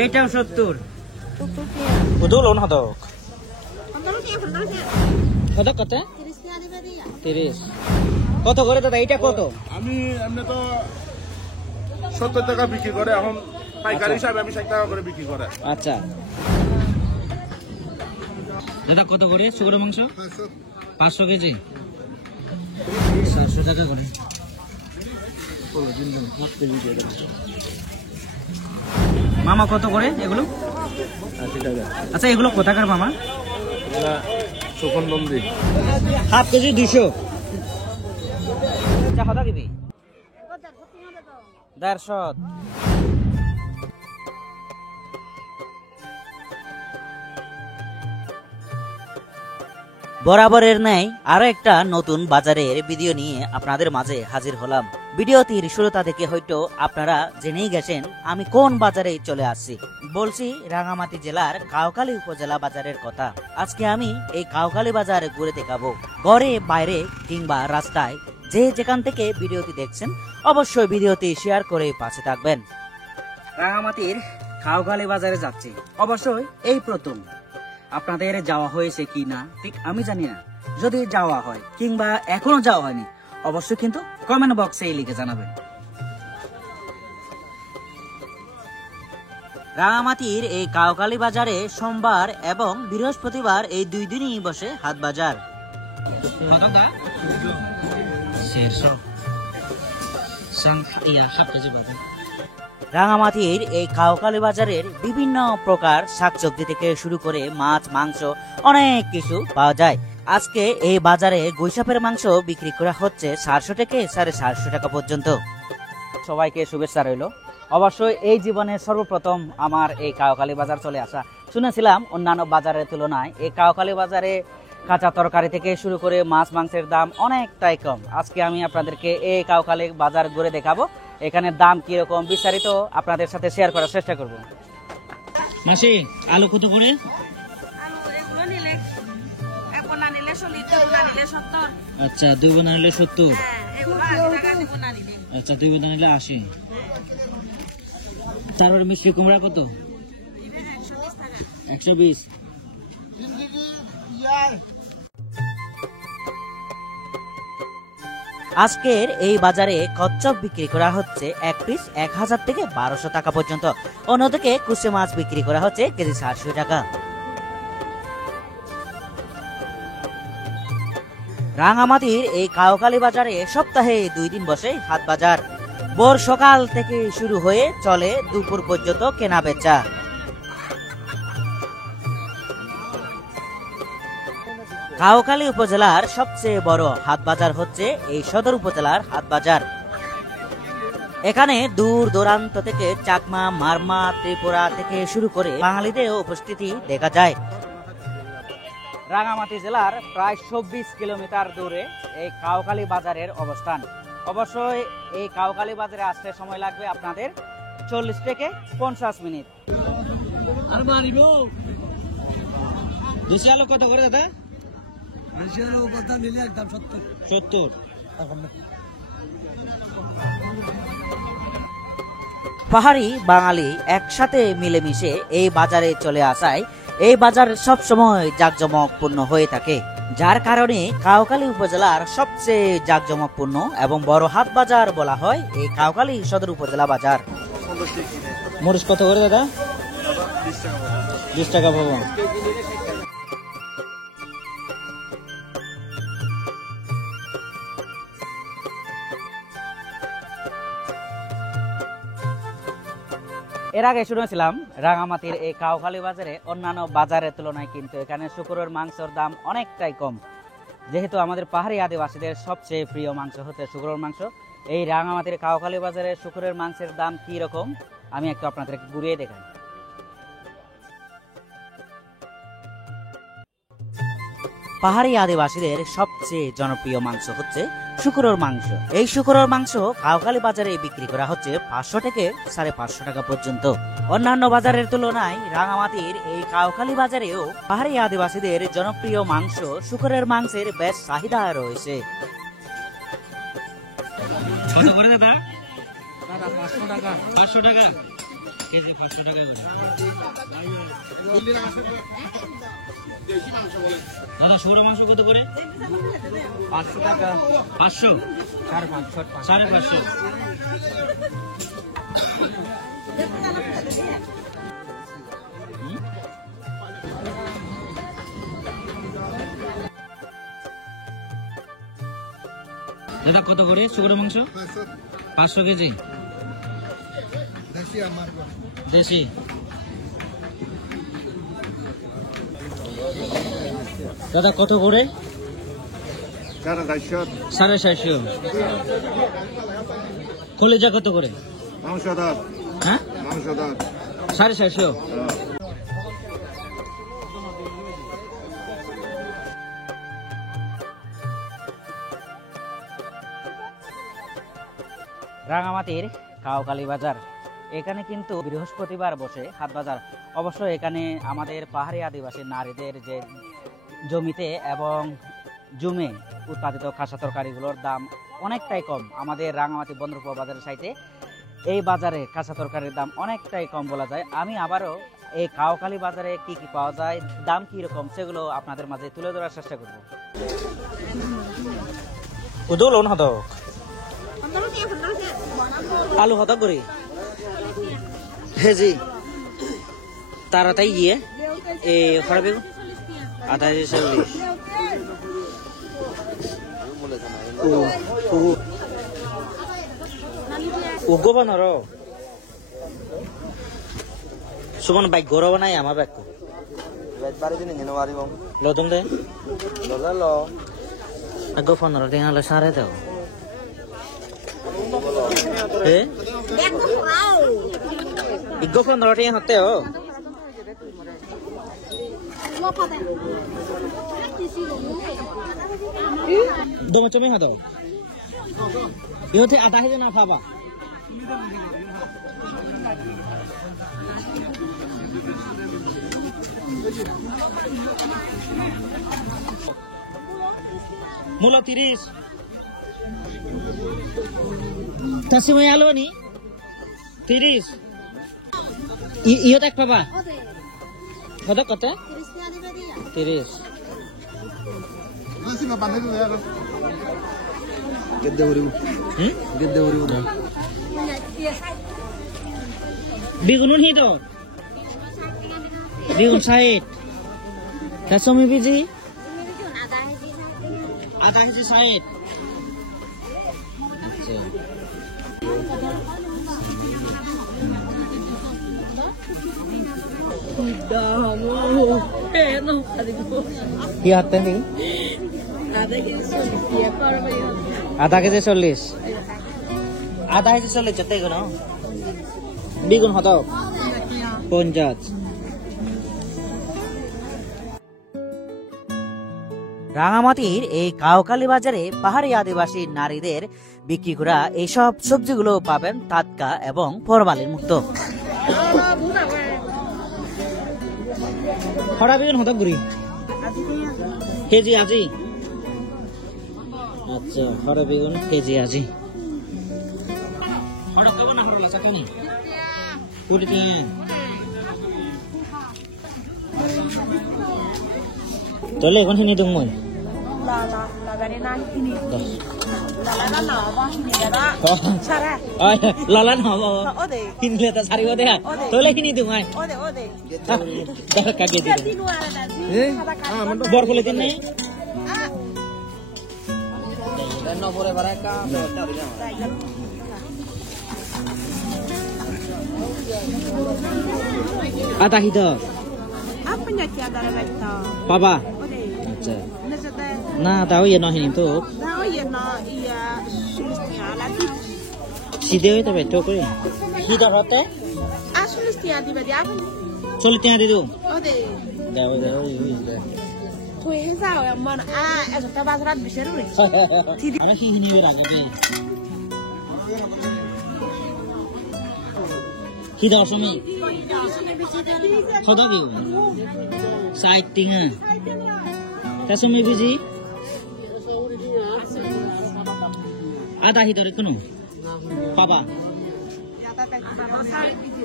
এইটাও 70 উদুল ওন হদক হদক কত 30 কত করে দাদা এইটা কত আমি এমনি তো 70 টাকা বিক্রি করে এখন পাইকারি হিসাবে আমি 60 টাকা করে বিক্রি করে আচ্ছা দাদা কত করে শুকর মাংস 500 কেজি 700 টাকা করে মামা কত করে এগুলো 80 টাকা আচ্ছা এগুলো কোথাকার মামা এগুলা সুখনবন্দি হাফ কেজি 200 চা হদা দিবি 150 বরাবরের ন্যায় আরো একটা নতুন বাজারের ভিডিও নিয়ে আপনাদের মাঝে হাজির হলাম। ভিডিওটির শুরুটা থেকে হয়তো আপনারা জেনেই গেছেন আমি কোন বাজারে চলে আসছি। বলছি রাঙামাটি জেলার কাউখালী উপজেলা বাজারের কথা। আজকে আমি এই কাউখালী বাজার ঘুরে দেখাবো। ঘরে বাইরে কিংবা রাস্তায় যে যেখান থেকে ভিডিওটি দেখছেন অবশ্যই ভিডিওটি শেয়ার করে পাশে থাকবেন। রাঙামাটির কাউখালী বাজারে যাচ্ছি, অবশ্যই এই প্রথম। আপনাদের যাওয়া হয়েছে কি না ঠিক আমি জানি না, যদি যাওয়া হয় কিংবা এখনো যাওয়া হয়নি অবশ্যই কিন্তু কমেন্ট বক্সে লিখে জানাবেন। রাঙামাটির এই কাউখালী বাজারে সোমবার এবং বৃহস্পতিবার এই 2 দিনই বসে হাট বাজার। রাঙামাটির এই কাউখালী বাজারের বিভিন্ন প্রকার শাকসবজি থেকে শুরু করে মাছ মাংস অনেক কিছু পাওয়া যায়। আজকে এই বাজারে গুইসাপের মাংস বিক্রি করা হচ্ছে 400 থেকে 750 টাকা পর্যন্ত। সবাইকে শুভেচ্ছা রইল। অবশ্যই এই জীবনে সর্বপ্রথম আমার এই কাউখালী বাজার চলে আসা। শুনেছিলাম অন্যান্য বাজারের তুলনায় এই কাউখালী বাজারে কাঁচা তরকারি থেকে শুরু করে মাছ মাংসের দাম অনেকটাই কম। আজকে আমি আপনাদেরকে এই কাউখালী বাজার ঘুরে দেখাবো, এখানে দাম কিরকম বিস্তারিত আপনাদের সাথে শেয়ার করার চেষ্টা করব। মাসি আলু কত করে? আচ্ছা 2 বোনা নিলে 70, আচ্ছা 2 বোনা নিলে 80। তারপরে মিষ্টি কুমড়া কত? 120। আজকের এই বাজারে কচ্ছপ বিক্রি করা হচ্ছে এক পিস 1000 থেকে 1200 টাকা পর্যন্ত। অন্যদিকে কুচে মাছ বিক্রি করা হচ্ছে কেজি 700 টাকা। রাঙামাটির এই কাউখালী বাজারে সপ্তাহে 2 দিন বসে হাট বাজার। ভোর সকাল থেকে শুরু হয়ে চলে দুপুর পর্যন্ত কেনা বেচা। কাউখালী উপজেলার সবচেয়ে বড় হাট বাজার হচ্ছে এই সদর উপজেলার হাট বাজার। এখানে দূর দূরান্ত থেকে চাকমা, মারমা, ত্রিপুরা থেকে শুরু করে বাঙালিদের উপস্থিতি দেখা যায়। রাঙামাটি জেলার প্রায় 24 কিলোমিটার দূরে এই কাউখালী বাজারের অবস্থান। অবশ্যই এই কাউখালী বাজারে আসতে সময় লাগবে আপনাদের 40 থেকে 50 মিনিট। আর মারিব দেশি আলু কত করে দাদা? 70। পাহাড়ি বাঙালি একসাথে মিলেমিশে এই বাজারে চলে আসায় এই বাজার সব সময় জাঁকজমকপূর্ণ হয়ে থাকে, যার কারণে কাউখালী উপজেলার সবচেয়ে জাঁকজমকপূর্ণ এবং বড় হাট বাজার বলা হয় এই কাউখালী সদর উপজেলা বাজার। মরিচ কত করে দাদা? 20 টাকা ভবন। এর আগে শুনেছিলাম রাঙামাটির এই কাউখালী বাজারে অন্যান্য বাজারের তুলনায় কিন্তু এখানে শুকরের মাংসের দাম অনেকটাই কম। যেহেতু আমাদের পাহাড়ি আদিবাসীদের সবচেয়ে প্রিয় মাংস হচ্ছে শুকরের মাংস, এই রাঙামাটির কাউখালী বাজারে শুকরের মাংসের দাম কি রকম আমি একটু আপনাদেরকে ঘুরিয়ে দেখাই। পাহাড়ি আদিবাসীদের সবচেয়ে জনপ্রিয় মাংস হচ্ছে শুকরের মাংস। এই শুকরের মাংস কাউখালী বাজারে বিক্রি করা হচ্ছে 500 থেকে 550 টাকা পর্যন্ত। অন্যান্য বাজারের তুলনায় রাঙামাটির এই কাউখালী বাজারেও পাহাড়ি আদিবাসীদের জনপ্রিয় মাংস শুকরের মাংসের বেশ চাহিদা রয়েছে। কত করে দাদা? 500 টাকা। 500 টাকা। কেজি 500 টাকা করে। দাদা শুকনো মাংস কত করে? 500 টাকা 500 550 দাদা কত করে শুকনো মাংস? 500 কেজি দেশি। দাদা কত করে? 450। কলিজা কত করে? হ্যাঁ 450। রাঙামাটির কাউকালী বাজার, এখানে কিন্তু বৃহস্পতিবার বসে হাট বাজার। অবশ্য এখানে আমাদের পাহাড়ি আদিবাসী নারীদের যে জমিতে এবং জমে উৎপাদিত খাসা তরকারিগুলোর দাম অনেকটাই কম। আমাদের রাঙামাটি বন্দরপুর বাজারের সাইটে এই বাজারে কাঁচা তরকারির দাম অনেকটাই কম বলা যায়। আমি আবারও এই কাউকালী বাজারে কি কি পাওয়া যায়, দাম কি রকম, সেগুলো আপনাদের মাঝে তুলে ধরার চেষ্টা করব। উদলন হদক আলু হদক করি হেজি তাড়াতাড়ি গিয়ে এ হরবে 48 ugo ba naro suman baik goro ba nai ama baik ko wet bari din ngene wari bong lo dum de lo ago phone naro ding ala sare to eh igo phone naro ding hote ho doma chome hado ইহতে আধা হেজে না খাবা মূলা 30 তাসিমাই আলো নি 30 ইহতে এক পাবা কত কত 30 Masih nggak pandai tuh ya lo. gede uri বেগুন হিটো বেগুন 60 কাসমি বিজি আধা কেজি 60 আচ্ছা কি হাতে নি আধা কেজি 40 আধা কেজি 40 চতে গো না বেগুন হতো 50 রাঙামাটির এই কাউকালী বাজারে পাহাড়ি আদিবাসী নারীদের বিক্রি করা এইসব সবজিগুলো পাবেন টাটকা এবং ফরমালিন মুক্ত। খরা বেগুন হতো গুড়ি কেজি আজি আচ্ছা খরা বেগুন কেজি আজি খড়ক কেমন না খড়লা চাকানি পুরিতে তোলে এখন হিনি দুং মই লালা না কিনলে তা সারিব দে তোলে হিনি দুং আই দেখা কাগে দি বর কলে দিন নাই no pore para acá ada hida apa nya tiada lagi papa acha na tahu ya no hini tu tahu ya no iya sulistia lagi side hoy to beto kore hida hote sulistia di badi apa solite adi du ode dawo thôi hay sao em mà em chúng ta ba sát bị chết rồi ana ki hini we lage be hida osome khoda gi sighting kasumi biji ada hidore kuno papa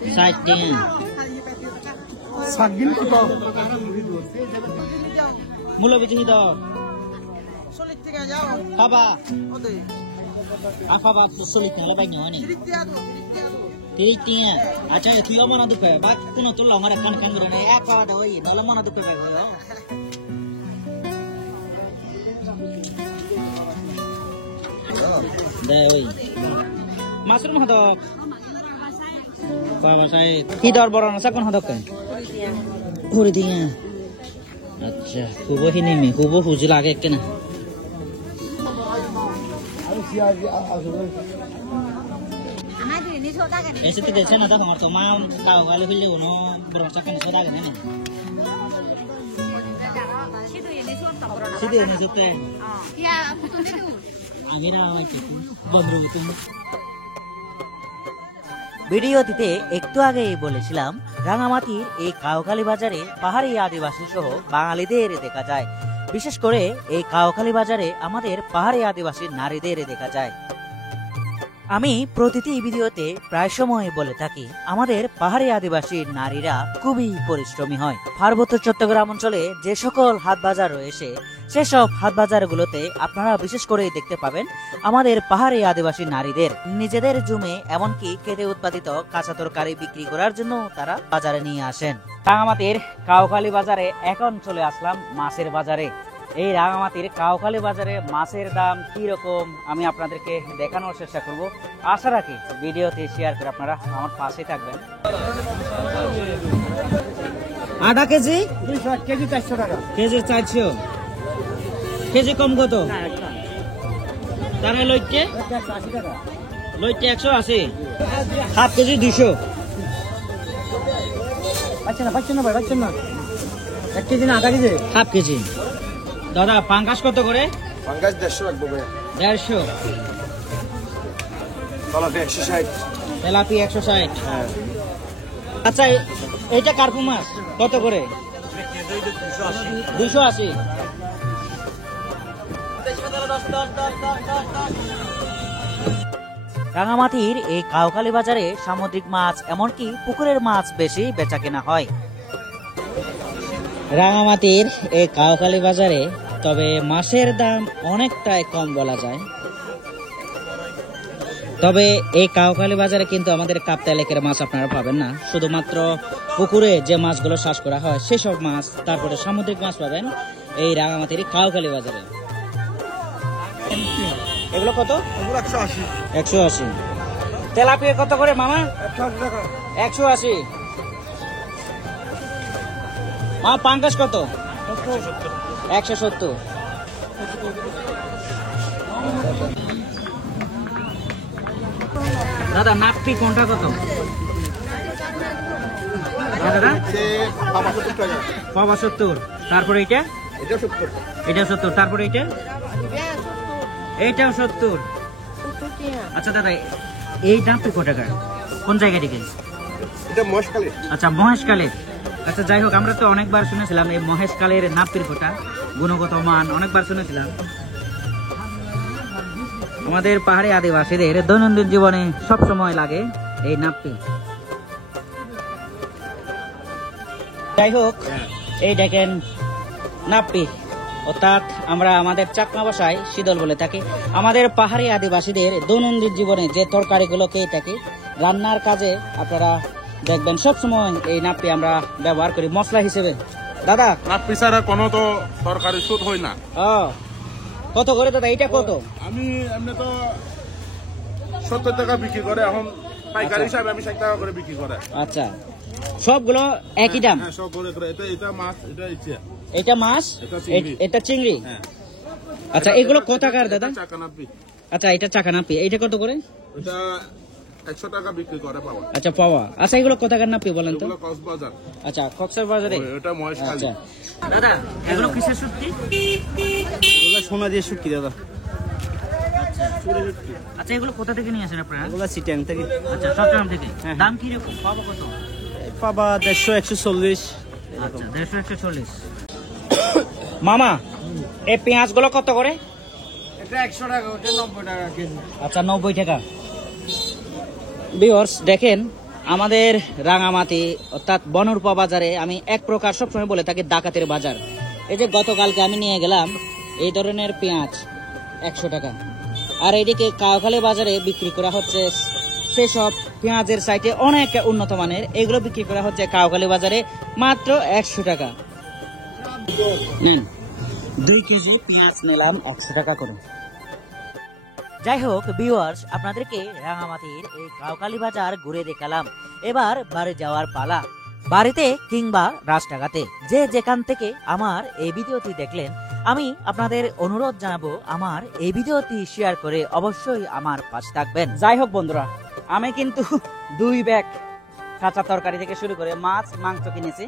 60 টাকা সাতদিন কত মূল্য বেশি দাও খাবা apa bab sulit na labay nyo ani tirik acha thiyo mana dupe ba kuno tul longa kan kan gurane apa doi dalam mana dupe ba yo dai masrum hadok ba sai ki dor boron sa kon hadok kai hori dia acha kubo hini mi kubo huji lage kena ऐसे तो जैसे ना था हमारे तो माँ का वाले भी ले उन्हों बरोसा करने से डाले नहीं सीधे नहीं सोते आगे ना आवाज़ चुकी बंदरों की तुम ভিডিওটিতে একটু আগেই বলেছিলাম রাঙামাটির এই কাউখালী বাজারে পাহাড়ি আদিবাসী সহ বাঙালিদের দেখা যায়। বিশেষ করে এই কাউখালী বাজারে আমাদের পাহাড়ি আদিবাসী নারীদের দেখা যায়। আমি প্রতিটি ভিডিওতে প্রায় সময় বলে থাকি আমাদের পাহাড়ি আদিবাসী নারীরা খুবই পরিশ্রমী হয়। পার্বত্য চট্টগ্রাম অঞ্চলে যে সকল হাট বাজার রয়েছে সেসব হাট বাজারগুলোতে আপনারা বিশেষ করে দেখতে পাবেন আমাদের পাহাড়ি আদিবাসী নারীদের নিজেদের জমি এমনকি খেতে উৎপাদিত কাঁচা তরকারি বিক্রি করার জন্য তারা বাজারে নিয়ে আসেন। রাঙামাটির কাউখালী বাজারে এখন চলে আসলাম মাছের বাজারে। এই রাঙামাটির কাউখালী বাজারে মাছের দাম কি রকম আমি আপনাদেরকে দেখানোর চেষ্টা করব। আশা রাখি ভিডিওতে শেয়ার করে আপনারা আমার পাশে থাকবেন। আধা কেজি কেজি 400 টাকা কেজি 400 কেজি কম কত তারা লইকে 180 টাকা লইকে 180 হাফ কেজি 200 পাচ্ছেন না ভাই পাচ্ছেন না 1 কেজি না আধা কেজি হাফ কেজি। দাদা পাঙ্গাস কত করে? পাঙ্গাস 150 রাখবো ভাই 150 তেলাপিয়া 160 তেলাপি 160। হ্যাঁ আচ্ছা এইটা কার্পু মাছ কত করে? 280। রাঙামাটির এই কাউখালী বাজারে সামুদ্রিক মাছ এমনকি পুকুরের মাছ বেশি বেচাকেনা হয়। রাঙামাটির এই কাউখালী বাজারে তবে মাছের দাম অনেকটাই কম বলা যায়। তবে এই কাউখালী বাজারে কিন্তু আমাদের কাপ্তাই লেকের মাছ আপনারা পাবেন না, শুধুমাত্র পুকুরে যে মাছগুলো চাষ করা হয় সেসব মাছ, তারপরে সামুদ্রিক মাছ পাবেন এই রাঙামাটির কাউখালী বাজারে। এগুলো কত? 180। তেলাপিয়া কত করে মামা? 180। মা পাঙ্গাস কত? 170। দাদা নাপি কোনটা কত? দাদা 70। তারপরে এটা 70। তারপরে এইটাও 70। আচ্ছা দাদা এই নাপি কত টাকা? কোন জায়গা থেকে? এটা মহেশখালী। আচ্ছা মহেশখালী। আচ্ছা যাই হোক, আমরা তো অনেকবার শুনেছিলাম এই মহেশখালীর নাপির কথা, গুণগত মান অনেকবার শুনেছিলাম। আমাদের পাহাড়ি আদিবাসীদের দৈনন্দিন জীবনে সব সময় লাগে এই নাপি। যাই হোক, এই দেখেন নাপি, অর্থাৎ আমরা আমাদের চাকমা ভাষায় শীতল বলে থাকি। আমাদের পাহাড়ি আদিবাসীদের দৈনন্দিন জীবনে যে তরকারিগুলো খেয়ে থাকি, রান্নার কাজে আপনারা দেখবেন সবসময় এই নাপি আমরা ব্যবহার করি মশলা হিসেবে। দাদা নাপি ছাড়া কোনো তো তরকারি সুদ হয় না। কত করে দাদা এইটা কত? আমি এমনি তো 70 টাকা বিক্রি করে, এখন পাইকারি হিসাবে আমি 60 টাকা করে বিক্রি করে। আচ্ছা সবগুলো একই দাম? হ্যাঁ সব করে এটা মাছ, এটা ইচ্ছে, এটা মাছ, এটা চিংড়ি। হ্যাঁ। আচ্ছা এগুলো কত টাকার দাদা? চাকা নাপি। আচ্ছা এটা চাকা নাপি, এইটা কত করে? এটা 100 টাকা বিক্রি করে পাওয়া। আচ্ছা পাওয়া। আচ্ছা এগুলো কত টাকার নাপি বলেন তো? এগুলো কক্সবাজার। আচ্ছা কক্সবাজারে। এটা মহেশখালী। আচ্ছা দাদা এগুলো কিসের শুটকি? এগুলো সোনা দিয়ে শুটকি দাদা। আচ্ছা এগুলো কোথা থেকে নিয়ে আসেন আপনারা? এগুলো চিটাং থেকে। আচ্ছা চট্টগ্রাম থেকে। হ্যাঁ। দাম কি রকম পাবো কত? পাবা 150 140। আচ্ছা 150 140। মামা এই পেঁয়াজ গুলো কত করে? এটা 100 টাকা, ওটা 90 টাকা কেজি। আচ্ছা 90 টাকা। ভিউয়ার্স দেখেন আমাদের রাঙামাটি অর্থাৎ বনরূপা বাজারে আমি এক প্রকার সবসময় বলে থাকি ডাকাতের বাজার। এই যে গতকালকে আমি নিয়ে গেলাম এই ধরনের পেঁয়াজ 100 টাকা, আর এইদিকে কাউখালী বাজারে বিক্রি করা হচ্ছে সেসব পেঁয়াজের সাইটে অনেক উন্নত মানের, এগুলো বিক্রি করা হচ্ছে কাউখালী বাজারে মাত্র 100 টাকা। 2 কেজি পেঁয়াজ নিলাম 100 টাকা করে। যাই হোক ভিউয়ার্স, আপনাদেরকে রাঙামাটির এই কাউখালী বাজার ঘুরে দেখালাম। এবার বাড়ি যাওয়ার পালা। বাড়িতে কিংবা রাস্তাঘাটে যে যেখান থেকে আমার এই ভিডিওটি দেখলেন, আমি আপনাদের অনুরোধ জানাবো আমার এই ভিডিওটি শেয়ার করে অবশ্যই আমার পাশে থাকবেন। যাই হোক বন্ধুরা, আমি কিন্তু 2 ব্যাগ কাঁচা তরকারি থেকে শুরু করে মাছ মাংস কিনেছি।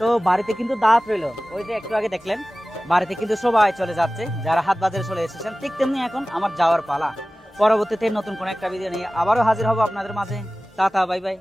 তো বাড়িতে কিন্তু দাঁত রইলো, ওই যে একটু আগে দেখলেন বাড়িতে কিন্তু সবাই চলে যাচ্ছে, যারা হাট বাজারে চলে এসেছেন। ঠিক তেমনি এখন আমার যাওয়ার পালা। পরবর্তীতে নতুন কোন একটা ভিডিও নিয়ে আবারও হাজির হব আপনাদের মাঝে। Tata, bye bye.